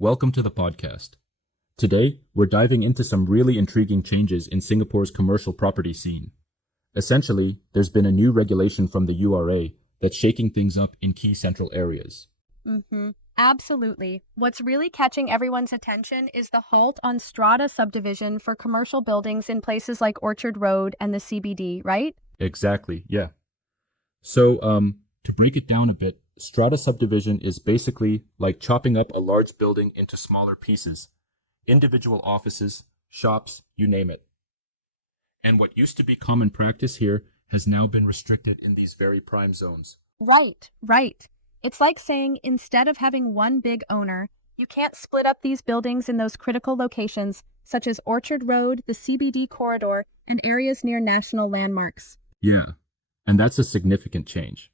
Welcome to the podcast. Today, we're diving into some really intriguing changes in Singapore's commercial property scene. Essentially, there's been a new regulation from the URA that's shaking things up in key central areas. Absolutely. What's really catching everyone's attention is the halt on Strata Subdivision for commercial buildings in places like Orchard Road and the CBD, right? Exactly, yeah. So, to break it down a bit, strata subdivision is basically like chopping up a large building into smaller pieces, individual offices, shops, you name it. And what used to be common practice here has now been restricted in these very prime zones. Right. It's like saying instead of having one big owner, you can't split up these buildings in those critical locations, such as Orchard Road, the CBD corridor, and areas near national landmarks. Yeah, and that's a significant change.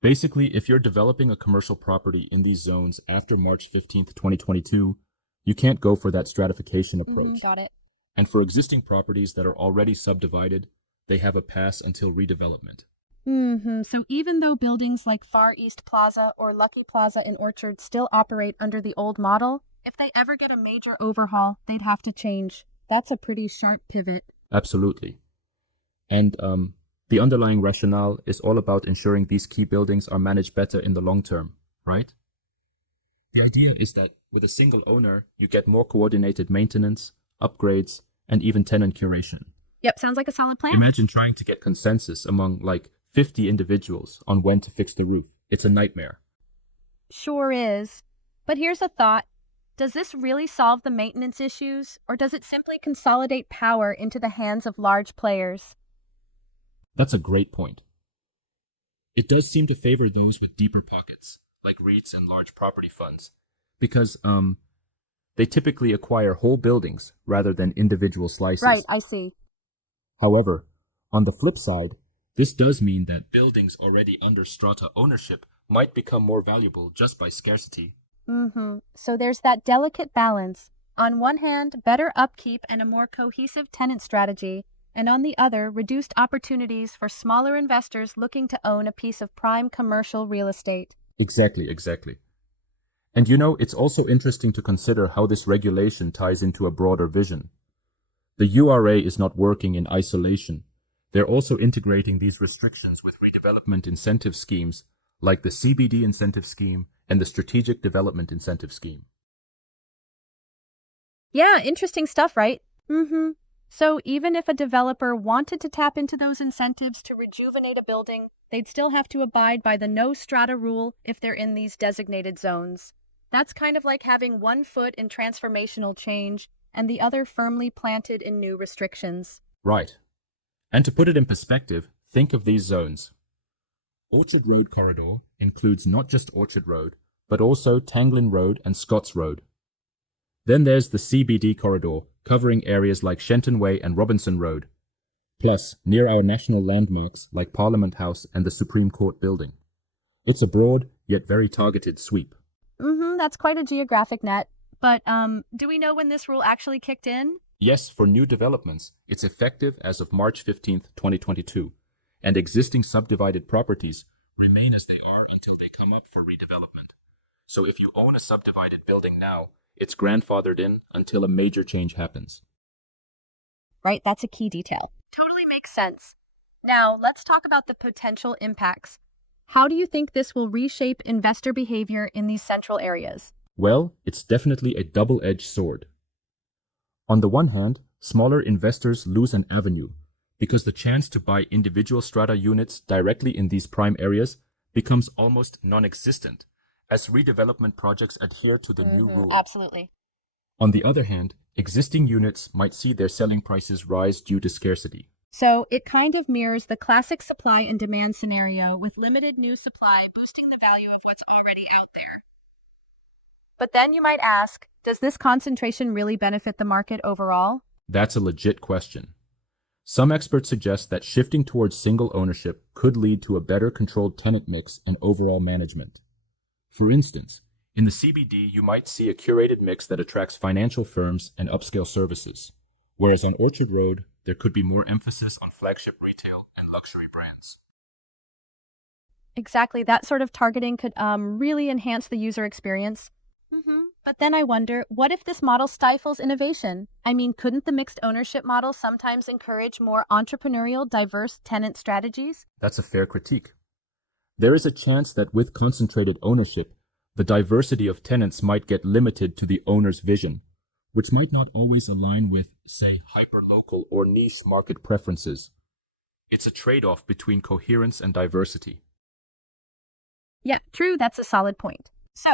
Basically, if you're developing a commercial property in these zones after March 15th, 2022, you can't go for that stratification approach. Got it. And for existing properties that are already subdivided, they have a pass until redevelopment. So even though buildings like Far East Plaza or Lucky Plaza in Orchard still operate under the old model, if they ever get a major overhaul, they'd have to change. That's a pretty sharp pivot. Absolutely. And the underlying rationale is all about ensuring these key buildings are managed better in the long term, right? The idea is that with a single owner, you get more coordinated maintenance, upgrades, and even tenant curation. Yep, sounds like a solid plan. Imagine trying to get consensus among like 50 individuals on when to fix the roof. It's a nightmare. Sure is. But here's a thought. Does this really solve the maintenance issues, or does it simply consolidate power into the hands of large players? That's a great point. It does seem to favor those with deeper pockets, like REITs and large property funds, because they typically acquire whole buildings rather than individual slices. Right, I see. However, on the flip side, this does mean that buildings already under strata ownership might become more valuable just by scarcity. So there's that delicate balance. On one hand, better upkeep and a more cohesive tenant strategy, and on the other, reduced opportunities for smaller investors looking to own a piece of prime commercial real estate. Exactly. And you know, it's also interesting to consider how this regulation ties into a broader vision. The URA is not working in isolation. They're also integrating these restrictions with redevelopment incentive schemes like the CBD incentive scheme and the Strategic Development Incentive Scheme. Yeah, interesting stuff, right? So even if a developer wanted to tap into those incentives to rejuvenate a building, they'd still have to abide by the no strata rule if they're in these designated zones. That's kind of like having one foot in transformational change and the other firmly planted in new restrictions. Right. And to put it in perspective, think of these zones. Orchard Road corridor includes not just Orchard Road, but also Tanglin Road and Scotts Road. Then there's the CBD corridor, covering areas like Shenton Way and Robinson Road, plus near our national landmarks like Parliament House and the Supreme Court building. It's a broad, yet very targeted sweep. That's quite a geographic net. But, do we know when this rule actually kicked in? Yes, for new developments, it's effective as of March 15th, 2022, and existing subdivided properties remain as they are until they come up for redevelopment. So if you own a subdivided building now, it's grandfathered in until a major change happens. Right, that's a key detail. Totally makes sense. Now, let's talk about the potential impacts. How do you think this will reshape investor behavior in these central areas? Well, it's definitely a double-edged sword. On the one hand, smaller investors lose an avenue because the chance to buy individual strata units directly in these prime areas becomes almost non-existent as redevelopment projects adhere to the new rule. Absolutely. On the other hand, existing units might see their selling prices rise due to scarcity. So it kind of mirrors the classic supply and demand scenario with limited new supply boosting the value of what's already out there. But then you might ask, does this concentration really benefit the market overall? That's a legit question. Some experts suggest that shifting towards single ownership could lead to a better controlled tenant mix and overall management. For instance, in the CBD, you might see a curated mix that attracts financial firms and upscale services, whereas on Orchard Road, there could be more emphasis on flagship retail and luxury brands. Exactly, that sort of targeting could really enhance the user experience. But then I wonder, what if this model stifles innovation? I mean, couldn't the mixed ownership model sometimes encourage more entrepreneurial, diverse tenant strategies? That's a fair critique. There is a chance that with concentrated ownership, the diversity of tenants might get limited to the owner's vision, which might not always align with, say, hyperlocal or niche market preferences. It's a trade-off between coherence and diversity. Yeah, true, that's a solid point. So,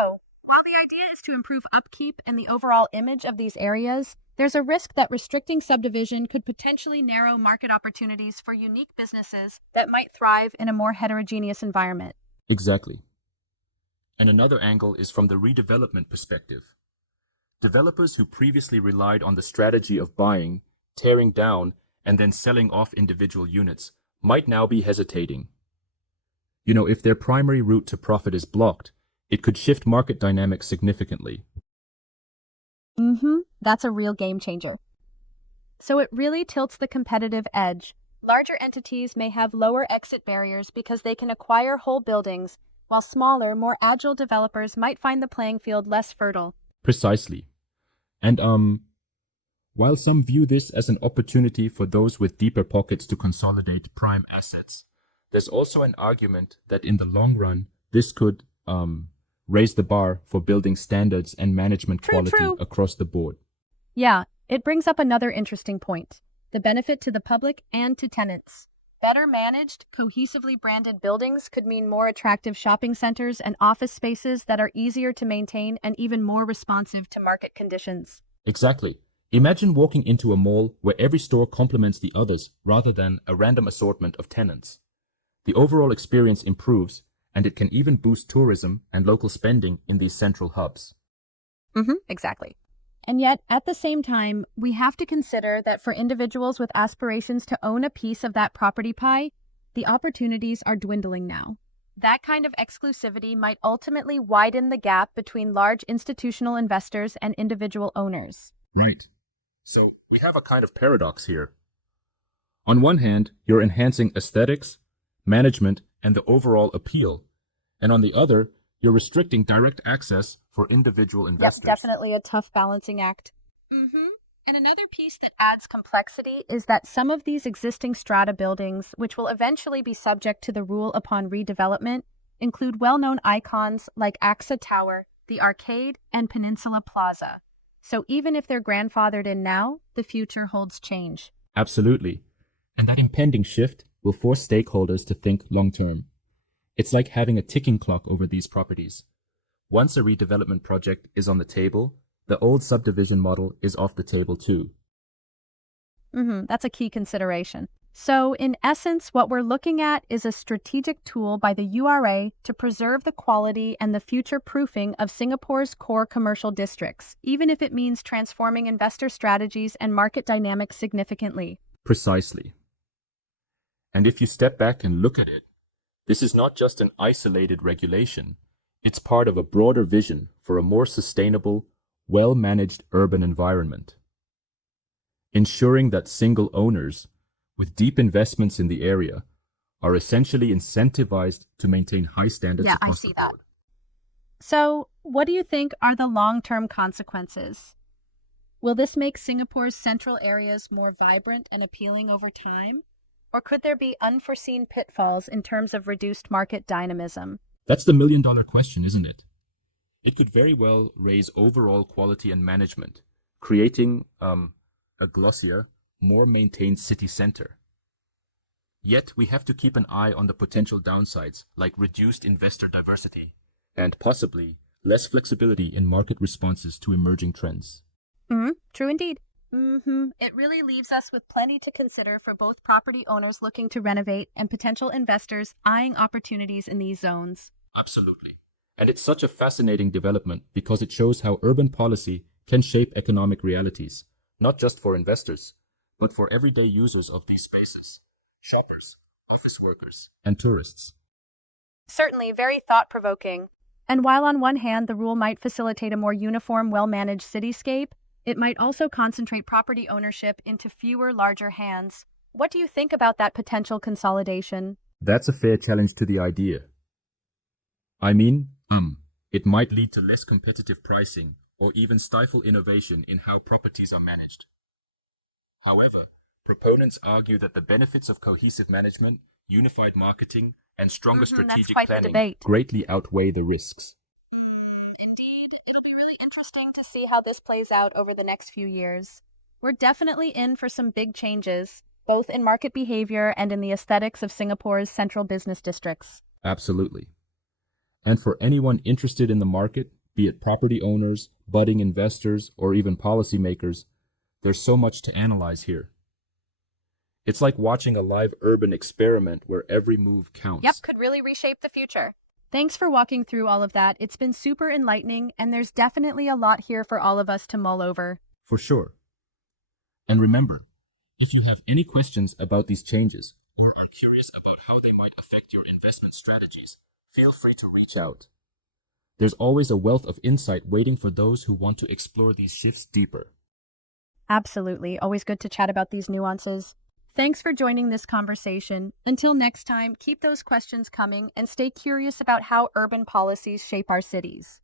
while the idea is to improve upkeep and the overall image of these areas, there's a risk that restricting subdivision could potentially narrow market opportunities for unique businesses that might thrive in a more heterogeneous environment. Exactly. And another angle is from the redevelopment perspective. Developers who previously relied on the strategy of buying, tearing down, and then selling off individual units might now be hesitating. If their primary route to profit is blocked, it could shift market dynamics significantly. That's a real game changer. So it really tilts the competitive edge. Larger entities may have lower exit barriers because they can acquire whole buildings, while smaller, more agile developers might find the playing field less fertile. Precisely. And while some view this as an opportunity for those with deeper pockets to consolidate prime assets, there's also an argument that in the long run, this could raise the bar for building standards and management quality across the board. Yeah, it brings up another interesting point: the benefit to the public and to tenants. Better managed, cohesively branded buildings could mean more attractive shopping centers and office spaces that are easier to maintain and even more responsive to market conditions. Exactly. Imagine walking into a mall where every store complements the others rather than a random assortment of tenants. The overall experience improves, and it can even boost tourism and local spending in these central hubs. Exactly. And yet, at the same time, we have to consider that for individuals with aspirations to own a piece of that property pie, the opportunities are dwindling now. That kind of exclusivity might ultimately widen the gap between large institutional investors and individual owners. Right. So we have a kind of paradox here. On one hand, you're enhancing aesthetics, management, and the overall appeal. And on the other, you're restricting direct access for individual investors. Yep, definitely a tough balancing act. And another piece that adds complexity is that some of these existing strata buildings, which will eventually be subject to the rule upon redevelopment, include well-known icons like AXA Tower, the Arcade, and Peninsula Plaza. So even if they're grandfathered in now, the future holds change. Absolutely. And that impending shift will force stakeholders to think long-term. It's like having a ticking clock over these properties. Once a redevelopment project is on the table, the old subdivision model is off the table too. That's a key consideration. So, in essence, what we're looking at is a strategic tool by the URA to preserve the quality and the future proofing of Singapore's core commercial districts, even if it means transforming investor strategies and market dynamics significantly. Precisely. And if you step back and look at it, this is not just an isolated regulation. It's part of a broader vision for a more sustainable, well-managed urban environment. Ensuring that single owners with deep investments in the area are essentially incentivized to maintain high standards across the board. So, what do you think are the long-term consequences? Will this make Singapore's central areas more vibrant and appealing over time? Or could there be unforeseen pitfalls in terms of reduced market dynamism? That's the million-dollar question, isn't it? It could very well raise overall quality and management, creating a glossier, more maintained city center. Yet we have to keep an eye on the potential downsides, like reduced investor diversity and possibly less flexibility in market responses to emerging trends. True indeed. It really leaves us with plenty to consider for both property owners looking to renovate and potential investors eyeing opportunities in these zones. Absolutely. And it's such a fascinating development because it shows how urban policy can shape economic realities, not just for investors, but for everyday users of these spaces: shoppers, office workers, and tourists. Certainly very thought-provoking. And while on one hand the rule might facilitate a more uniform, well-managed cityscape, it might also concentrate property ownership into fewer, larger hands. What do you think about that potential consolidation? That's a fair challenge to the idea. I mean, it might lead to less competitive pricing or even stifle innovation in how properties are managed. However, proponents argue that the benefits of cohesive management, unified marketing, and stronger That's strategic quite the planning debate. greatly outweigh the risks. Indeed, it'll be really interesting to see how this plays out over the next few years. We're definitely in for some big changes, both in market behavior and in the aesthetics of Singapore's central business districts. Absolutely. And for anyone interested in the market, be it property owners, budding investors, or even policymakers, there's so much to analyze here. It's like watching a live urban experiment where every move counts. Yep, could really reshape the future. Thanks for walking through all of that. It's been super enlightening, and there's definitely a lot here for all of us to mull over. For sure. And remember, if you have any questions about these changes or are curious about how they might affect your investment strategies, feel free to reach out. There's always a wealth of insight waiting for those who want to explore these shifts deeper. Absolutely. Always good to chat about these nuances. Thanks for joining this conversation. Until next time, keep those questions coming and stay curious about how urban policies shape our cities.